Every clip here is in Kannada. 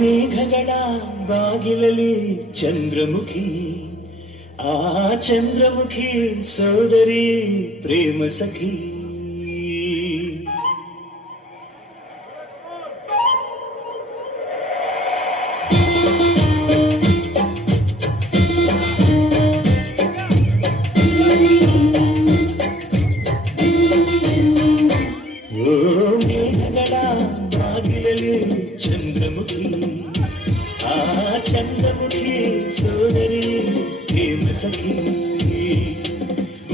ಮೇಘಗಳ ಬಾಗಿಲಲ್ಲಿ ಚಂದ್ರಮುಖಿ, ಆ ಚಂದ್ರಮುಖಿ ಸೋದರಿ ಪ್ರೇಮ ಸಖಿ. ಮೇಘಗಳ ಬಾಗಿಲಲ್ಲಿ ಚಂದ್ರಮುಖಿ, ಆ ಚಂದ್ರಮುಖಿ ಸೋದರಿ ಪ್ರೇಮ ಸಖಿ.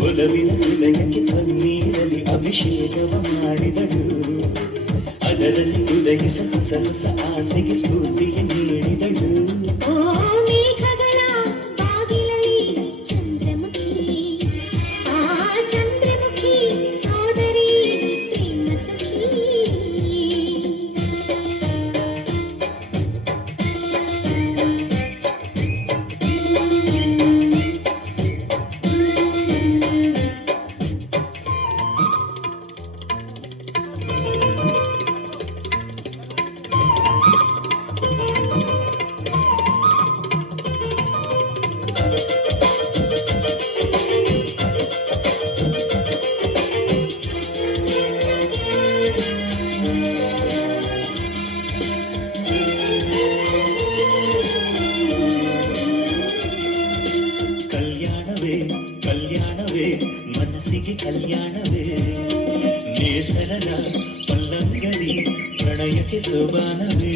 ಒಲವಿನ ಹೃದಯಕ್ಕೆ ಪನ್ನೀರಲ್ಲಿ ಅಭಿಷೇಕವ ಮಾಡಿದಳು, ಅದರಲ್ಲಿ ಉದಯಿಸ ಹೊಸ ಹೊಸ ಆಸೆಗೆ ಸ್ಫೂರ್ತಿಯ ನೀಡಿದಳು. ಕಲ್ಯಾಣವೇ ಮನಸ್ಸಿಗೆ ಕಲ್ಯಾಣವೇ, ನೇಸರದ ಪಲ್ಲಂಗರಿ ಪ್ರಣಯಕ್ಕೆ ಸೋಬಾನವೇ.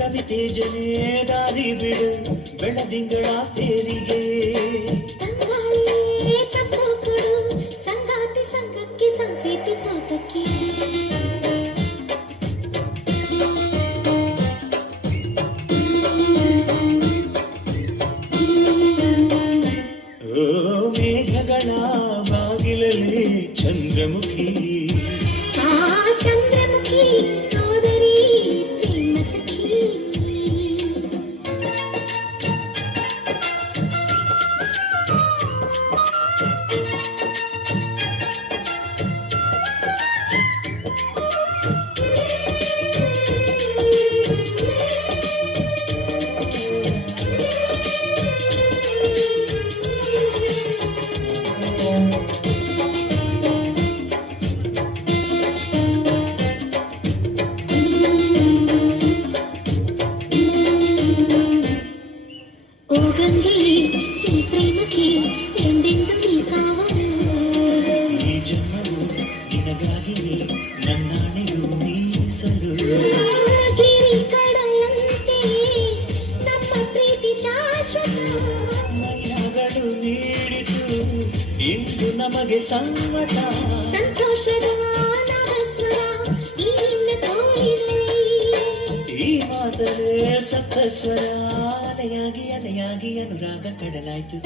ರವಿ ತೇಜನೇ ದಾರಿ ಬಿಡು ಬೆಳದಿಂಗಳ ತೇರಿಗೆ, ಸಂಪ್ರೀತಿ ತೋಟಕ್ಕೆ. ಓ ಮೇಘಗಳ ಬಾಗಿಲಲ್ಲಿ ಚಂದ್ರಮುಖಿ, ಆ ಚಂದ್ರಮುಖಿ ಸೋದರಿ ಪ್ರೇಮ ಸಖಿ. ಓ ಗಂಗೆಯೇ ಈ ಪ್ರೇಮಕ್ಕೆ ಎಂದೆಂದು ನೀ ಕಾವಲು, ಈ ಜನ್ಮವು ನಿನಗಾಗಿಯೇ ನನ್ನಾಣೆಯು ಮೀಸಲು. ಗಿರಿ ಕಡಲಂತೆ ನಮ್ಮ ಪ್ರೀತಿ ಶಾಶ್ವತ, ಮೈನಗಳು ನೀಡಿತು ಇಂದು ನಮಗೆ ಸಮ್ಮತ. ಸಂತೋಷದ ನಾದಸ್ವರ ಈ ನಿನ್ನ ತೋಳಿನಲ್ಲಿ, ಈ ಮಾತವೇ ಸಪ್ತಸ್ವರ, ಅಲೆಯಾಗಿ ಅಲೆಯಾಗಿ ಅನುರಾಗ ಕಡಲಾಯ್ತು.